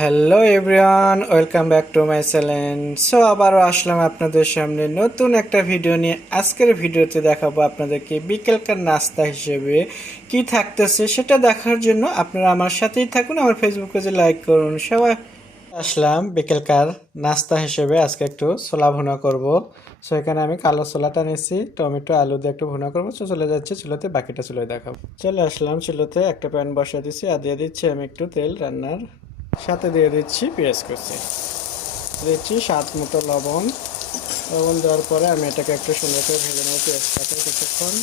Hello everyone, welcome back to my channel. So আবারও আসলাম আপনাদের সামনে নতুন একটা ভিডিও নিয়ে। আজকের ভিডিওতে দেখাবো আপনাদেরকে বিকেলকার নাস্তা হিসেবে কি থাকতেছে সেটা দেখার জন্য আপনারা আমার সাথেই থাকুন। আমার ফেসবুক পেজে লাইক করুন। সবাই আসলাম বিকেলকার নাস্তা হিসেবে আজকে একটু ছোলা ভুনা করব। সো এখানে আমি কালো ছোলাটা নিয়েছি, টমেটো আলু দিয়ে একটু ভুনা করবো। সো চলে যাচ্ছে চুলোতে, বাকিটা চুলোয় দেখাবো। চলে আসলাম চুলোতে, একটা প্যান বসিয়ে দিচ্ছি আর দিয়ে দিচ্ছি আমি একটু তেল রান্নার সাথে দিয়ে দিচ্ছি পেঁয়াজ কুচি, দিচ্ছি স্বাদ মতো লবণ। লবণ দেওয়ার পরে আমি এটাকে একটু সুন্দর করে ভেজে নেবো পেঁয়াজটাকে কিছুক্ষণ।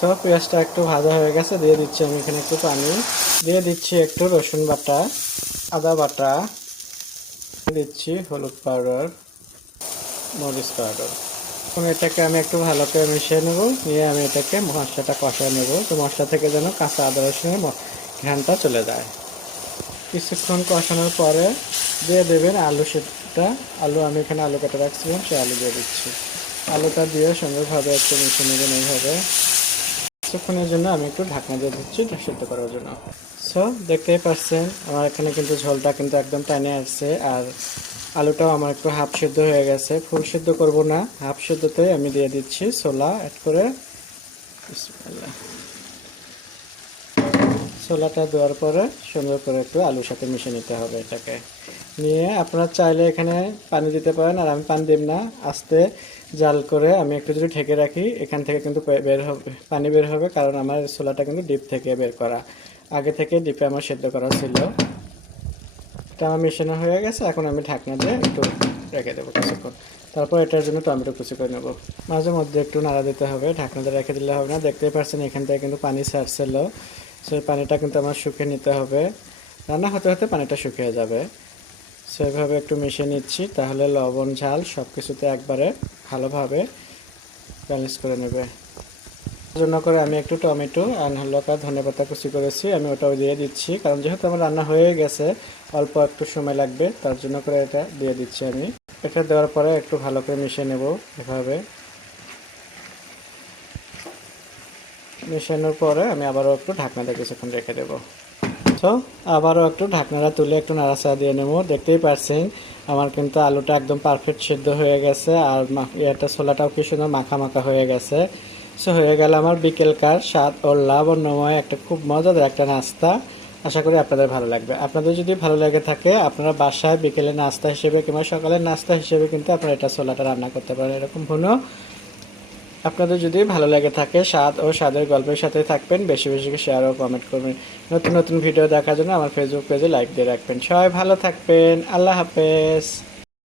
তো পেঁয়াজটা একটু ভাজা হয়ে গেছে, দিয়ে দিচ্ছি আমি এখানে একটু পানি, দিয়ে দিচ্ছি একটু রসুন বাটা, আদা বাটা, দিচ্ছি হলুদ পাউডার, মরিচ পাউডার। এখন এটাকে আমি একটু ভালো করে মিশিয়ে নেব, নিয়ে আমি এটাকে মশলাটা কষায় নেব। তো মশলা থেকে যেন কাঁচা আদা রসুনের ঘ্রাণটা চলে যায়। কিছুক্ষণ কষানোর পরে দিয়ে দেবেন আলু সেটা। আলু আমি এখানে আলু কেটে রাখছিলাম, সেই আলু দিয়ে দিচ্ছি। আলুটা দিয়ে সুন্দরভাবে একটু মিশিয়ে নেবেন এইভাবে। কিছুক্ষণের জন্য আমি একটু ঢাকনা দিয়ে দিচ্ছি সিদ্ধ করার জন্য। সো দেখতেই পাচ্ছেন আমার এখানে কিন্তু ঝোলটা কিন্তু একদম টানে আসছে, আর আলুটাও আমার একটু হাফ সিদ্ধ হয়ে গেছে। ফুল সিদ্ধ করব না, হাফ সিদ্ধতে আমি দিয়ে দিচ্ছি ছোলা অ্যাড করে। বিসমিল্লাহ। ছোলাটা দেওয়ার পরে সুন্দর করে একটু আলুর সাথে মিশিয়ে নিতে হবে এটাকে। নিয়ে আপনারা চাইলে এখানে পানি দিতে পারেন, আর আমি পানি দিব না, আস্তে জাল করে আমি একটু যদি ঢেকে রাখি এখান থেকে কিন্তু বের হবে, পানি বের হবে, কারণ আমার ছোলাটা কিন্তু ডিপ থেকে বের করা, আগে থেকে ডিপে আমার সেদ্ধ করা ছিল। এটা আমার মেশানো হয়ে গেছে, এখন আমি ঢাকনা দিয়ে একটু রেখে দেবো কিছুক্ষণ। তারপর এটার জন্য টমেটো কুচি করে নেবো। মাঝে মধ্যে একটু নাড়া দিতে হবে, ঢাকনা দিয়ে রেখে দিলে হবে না। দেখতেই পাচ্ছেন এখান থেকে কিন্তু পানি ছাড়ছিল, সেই পানিটা কিন্তু আমার শুকিয়ে নিতে হবে। রান্না হতে হতে পানিটা শুকিয়ে যাবে। সেভাবে একটু মিশিয়ে নিচ্ছি, তাহলে লবণ ঝাল সব কিছুতে একবারে ভালোভাবে ব্যালেন্স করে নেবে। জন্য করে আমি একটু টমেটো আর হালকা ধনেপাতা কুচি করেছি, আমি ওটাও দিয়ে দিচ্ছি, কারণ যেহেতু আমার রান্না হয়ে গেছে অল্প একটু সময় লাগবে, তার জন্য করে এটা দিয়ে দিচ্ছি আমি। এটা দেওয়ার পরে একটু ভালো করে মিশিয়ে নেব এভাবে। মিশানোর পরে আমি আবারও একটু ঢাকনা দিয়ে কিছুক্ষণ রেখে দেবো। তো আবারও একটু ঢাকনাটা তুলে একটু নাড়াচাড়া দিয়ে নেব। দেখতেই পাচ্ছেন আমার কিন্তু আলুটা একদম পারফেক্ট সিদ্ধ হয়ে গেছে, আর এটা ছোলাটাও কি সুন্দর মাখা মাখা হয়ে গেছে। সো হয়ে গেল আমার বিকেলকার স্বাদ ও লাবণ্যময় একটা খুব মজাদার একটা নাস্তা। আশা করি আপনাদের ভালো লাগবে। আপনাদের যদি ভালো লেগে থাকে আপনারা বাসায় বিকেলে নাস্তা হিসেবে কিংবা সকালের নাস্তা হিসেবে কিন্তু আপনারা এটা ছোলাটা রান্না করতে পারেন এরকম ভুনো। আপনাদের যদি ভালো লেগে থাকে স্বাদ ও স্বাদের গল্পের সাথে থাকবেন, বেশি বেশি শেয়ার ও কমেন্ট করবেন। নতুন নতুন ভিডিও দেখার জন্য আমার ফেসবুক পেজে লাইক দিয়ে রাখবেন। সবাই ভালো থাকবেন। আল্লাহ হাফেজ।